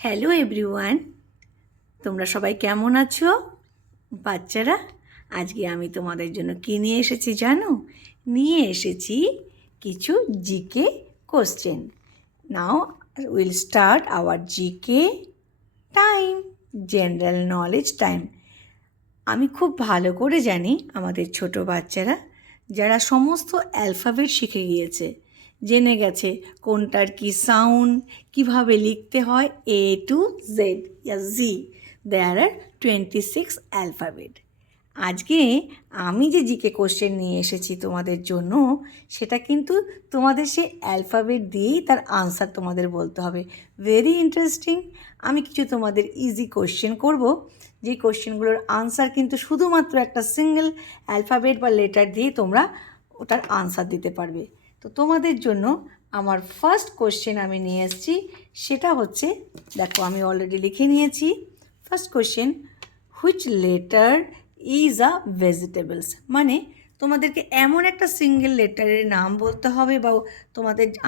Hello everyone, তোমরা সবাই কেমন আছো? বাচ্চারা, আজকে আমি তোমাদের জন্য কী নিয়ে এসেছি জানো? নিয়ে এসেছি কিছু GK question. Now will start our GK time, general knowledge time. আমি খুব ভালো করে জানি আমাদের ছোট বাচ্চারা যারা সমস্ত অ্যালফাবেট শিখে গিয়েছে, জেনে গেছে কোনটার কি সাউন্ড, কিভাবে লিখতে হয় A to Z या জি। দেয়ার আর 26 অ্যালফাবেট। আজকে আমি যে জিকে কোশ্চেন নিয়ে এসেছি তোমাদের জন্য, সেটা কিন্তু তোমাদের সেই অ্যালফাবেট দিয়েই তার আনসার তোমাদের বলতে হবে। Very interesting. আমি কিছু তোমাদের ইজি কোশ্চেন করব, যে কোশ্চেনগুলোর আনসার কিন্তু শুধুমাত্র একটা সিঙ্গেল অ্যালফাবেট বা লেটার দিয়ে তোমরা ওটার আনসার দিতে পারবে। তো তোমাদের জন্য আমার ফার্স্ট কোশ্চেন আমি নিয়ে এসেছি, সেটা হচ্ছে, দেখো আমি অলরেডি লিখে নিয়েছি। First question, which letter is a vegetables, মানে তোমাদেরকে এমন একটা সিঙ্গেল লেটারের নাম বলতে হবে বা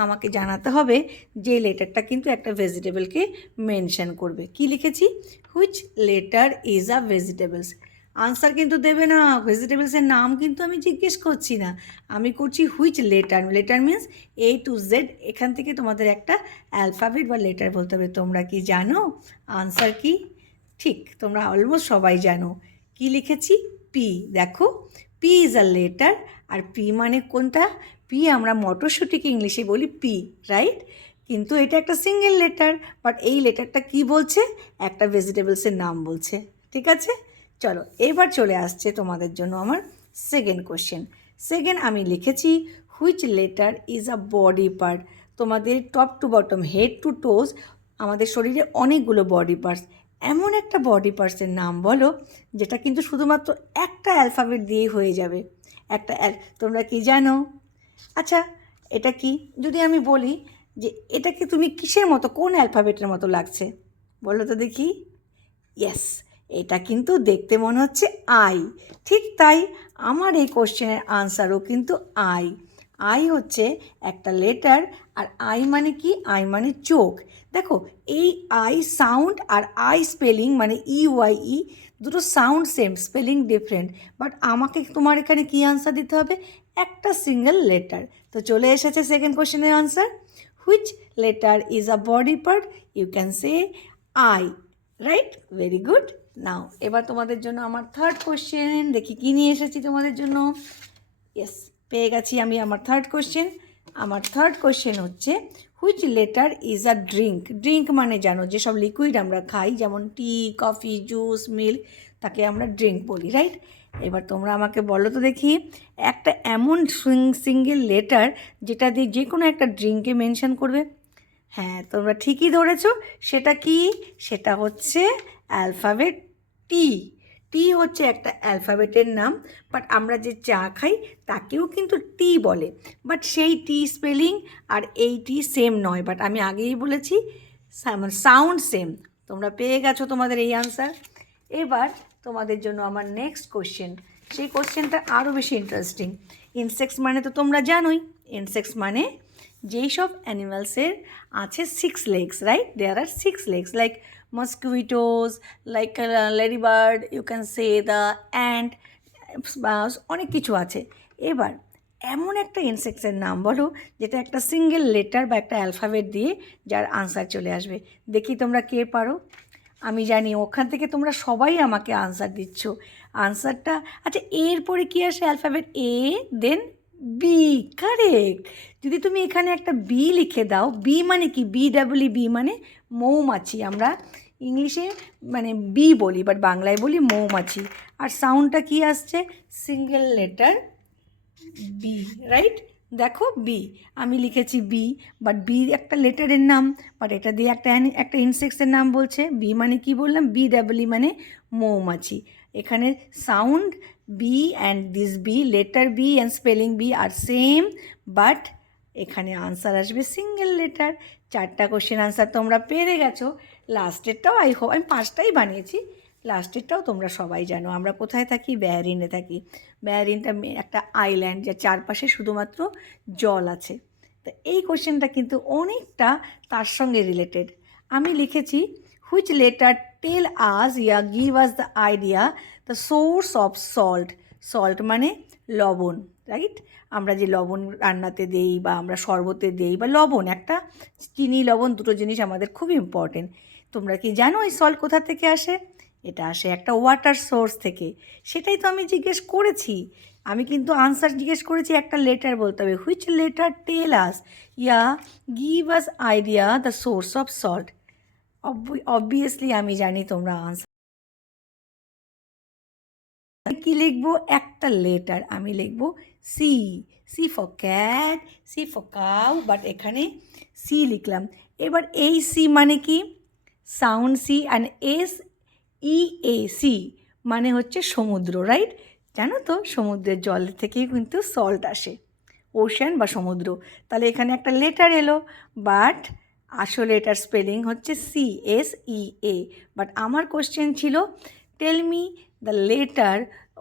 আমাকে জানাতে হবে যে লেটারটা কিন্তু একটা ভেজিটেবলকে মেনশন করবে। কি লিখেছি? Which letter is a vegetables. Answer কিন্তু দেবে না, ভেজিটেবলসের নাম কিন্তু আমি জিজ্ঞেস করছি না, আমি করছি which letter. Letter means A to Z। এখান থেকে তোমাদের একটা অ্যালফাবেট বা লেটার বলতে হবে। তোমরা কি জানো আনসার কি? ঠিক, তোমরা অলমোস্ট সবাই জানো। কি লিখেছি? পি। দেখো, পি ইজ আ লেটার। আর পি মানে কোনটা? পি আমরা মটরশুঁটিকে ইংলিশে বলি পি, রাইট? কিন্তু এটা একটা সিঙ্গেল লেটার, বাট এই লেটারটা কি বলছে? একটা ভেজিটেবলসের নাম বলছে। ঠিক আছে, চলো এবার চলে আসছে তোমাদের জন্য আমার সেকেন্ড কোশ্চেন। সেকেন্ড আমি লিখেছি, which letter is a body part. তোমাদের top to bottom, head to toes, আমাদের শরীরে অনেকগুলো বডি পার্টস। এমন একটা বডি পার্টসের নাম বলো যেটা কিন্তু শুধুমাত্র একটা অ্যালফাবেট দিয়েই হয়ে যাবে। তোমরা কি জানো? আচ্ছা, এটা কি যদি আমি বলি যে এটাকে তুমি কিসের মতো, কোন অ্যালফাবেটের মতো লাগছে বলো তো দেখি? ইয়েস, এটা কিন্তু দেখতে মনে হচ্ছে আই। ঠিক তাই, আমার এই কোশ্চেনের আনসারও কিন্তু আই। আই হচ্ছে একটা লেটার। আর আই মানে কি? আই মানে চোখ। দেখো, এই আই সাউন্ড আর আই স্পেলিং মানে EYE, দুটো sound same, spelling different. But আমাকে তোমার এখানে কি আনসার দিতে হবে? একটা সিঙ্গেল লেটার। তো চলে এসেছে সেকেন্ড কোশ্চেনের answer. Which letter is a body part? You can say eye, right? Very good. Now এবার তোমাদের জন্য আমার থার্ড কোশ্চেন, দেখি কী নিয়ে এসেছি তোমাদের জন্য। ইয়েস, পেয়ে গেছি আমি আমার থার্ড কোশ্চেন। আমার থার্ড কোশ্চেন হচ্ছে, which letter is a drink. Drink মানে জানো যেসব লিকুইড আমরা খাই, যেমন টি, কফি, জুস, মিল্ক, তাকে আমরা ড্রিঙ্ক বলি, রাইট? এবার তোমরা আমাকে বলো তো দেখি, একটা এমন সিঙ্গেল লেটার যেটা দিয়ে যে কোনো একটা ড্রিঙ্ককে মেনশন করবে। হ্যাঁ, তোমরা ঠিকই ধরেছ। সেটা কি? সেটা হচ্ছে অ্যালফাবেট টি। টি হচ্ছে একটা অ্যালফাবেটের নাম, বাট আমরা যে চা খাই তাকেও কিন্তু টি বলে। বাট সেই টি স্পেলিং আর এই টি সেম নয়, বাট আমি আগেই বলেছি সাউন্ড সেম। তোমরা পেয়ে গেছো তোমাদের এই আনসার। এবার তোমাদের জন্য আমার নেক্সট কোশ্চেন, সেই কোশ্চেনটা আরও বেশি ইন্টারেস্টিং। ইনসেক্টস মানে তো তোমরা জানোই। ইনসেক্টস মানে যেই সব অ্যানিমালসের আছে 6 legs, right? There are 6 legs, like mosquitoes, like ladybird, you can say the ant, অনেক কিছু আছে। এবার এমন একটা ইনসেক্টসের নাম বলো যেটা একটা সিঙ্গেল লেটার বা একটা অ্যালফাবেট দিয়ে যার আনসার চলে আসবে। দেখি তোমরা কে পারো। আমি জানি ওখান থেকে তোমরা সবাই আমাকে আনসার দিচ্ছ। আনসারটা, আচ্ছা, এরপরে কী আসে? Alphabet A, then B. Correct. যদি তুমি এখানে একটা বি লিখে দাও, বি মানে কি? BEE মানে মৌমাছি। আমরা ইংলিশে মানে বি বলি, বাট বাংলায় বলি মৌমাছি। আর সাউন্ডটা কি আসছে? Single letter B, right? দেখো, বি আমি লিখেছি বি, বাট বি একটা লেটারের নাম, বাট এটা দিয়ে একটা ইনসেক্টসের নাম বলছে। বি মানে কি বললাম? BEE মানে মৌমাছি। এখানে sound B and this B, letter B and spelling B are same, but এখানে আনসার আসবে সিঙ্গেল লেটার। 4টা কোশ্চেন আনসার তোমরা পেরে গেছো। লাস্টেরটাও আমি 5টাই বানিয়েছি। লাস্টেরটাও তোমরা সবাই জানো, আমরা কোথায় থাকি? বাহরিনে থাকি। বাহরিনটা একটা আইল্যান্ড, যার চারপাশে শুধুমাত্র জল আছে। তো এই কোশ্চেনটা কিন্তু অনেকটা তার সঙ্গে রিলেটেড। আমি লিখেছি which letter tell us yeah give us the idea the source of salt. Salt মানে লবণ, রাইট? আমরা যে লবণ রান্নাতে দেই বা আমরা শরবতে দেই, বা লবণ, একটা চিনি লবণ দুটো জিনিস আমাদের খুব ইম্পর্টেন্ট। তোমরা কি জানো এই সল্ট কোথা থেকে আসে? এটা আসে একটা ওয়াটার সোর্স থেকে। সেটাই তো আমি জিজ্ঞেস করেছি। আমি কিন্তু আনসার জিজ্ঞেস করেছি, একটা লেটার বলতে হবে। Which letter tell us yeah give us idea the source of salt. Obviously আমি জানি তোমরা আনসার কি লিখবো, একটা লেটার আমি লিখবো C. C for cat, C for cow, but এখানে সি লিখলাম। এবার এই সি মানে কি? Sound C, and S E A sea মানে হচ্ছে সমুদ্র, রাইট? জানো তো সমুদ্রের জল থেকেই কিন্তু সল্ট আসে, ওশান বা সমুদ্র। তাহলে এখানে একটা লেটার এলো, বাট আসলে এটার স্পেলিং হচ্ছে sea, S E A. But আমার কোশ্চেন ছিল tell me the letter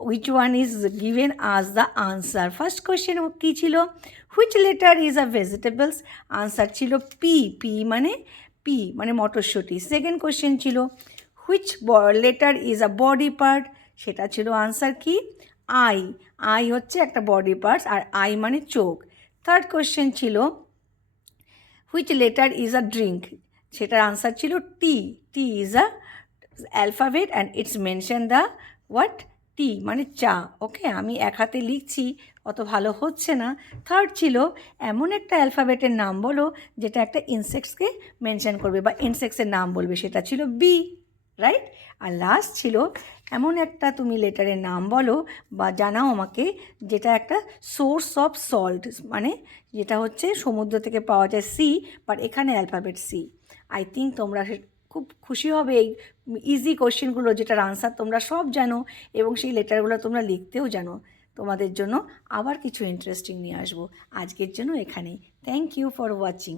which one is given as the answer. First question কী ছিল? Which letter is a vegetables? Answer ছিল পি। পি মানে মটরশুঁটি। সেকেন্ড কোয়েশ্চেন ছিল which letter is a body part? সেটা ছিল আনসার কি? আই হচ্ছে একটা বডি পার্টস, আর আই মানে চোখ। থার্ড কোয়েশ্চেন ছিল which letter is a drink? সেটার আনসার ছিল T is a alphabet and it's mention the what? Tea মানে চা। ওকে, আমি এক হাতে লিখছি, অত ভালো হচ্ছে না। থার্ড ছিল এমন একটা অ্যালফাবেটের নাম বলো যেটা একটা ইনসেক্টসকে মেনশন করবে বা ইনসেক্টসের নাম বলবে, সেটা ছিল বি, রাইট? আর লাস্ট ছিল এমন একটা তুমি লেটারের নাম বলো বা জানাও আমাকে যেটা একটা সোর্স অফ সল্ট, মানে যেটা হচ্ছে সমুদ্র থেকে পাওয়া যায় সি, বাট এখানে অ্যালফাবেট সি। আই থিঙ্ক তোমরা খুব খুশি হবে এই ইজি কোশ্চেনগুলো যেটার আনসার তোমরা সব জানো এবং সেই লেটারগুলো তোমরা লিখতেও জানো। তোমাদের জন্য আবার কিছু ইন্টারেস্টিং নিয়ে আসবো। আজকের জন্য এখানেই। Thank you for watching.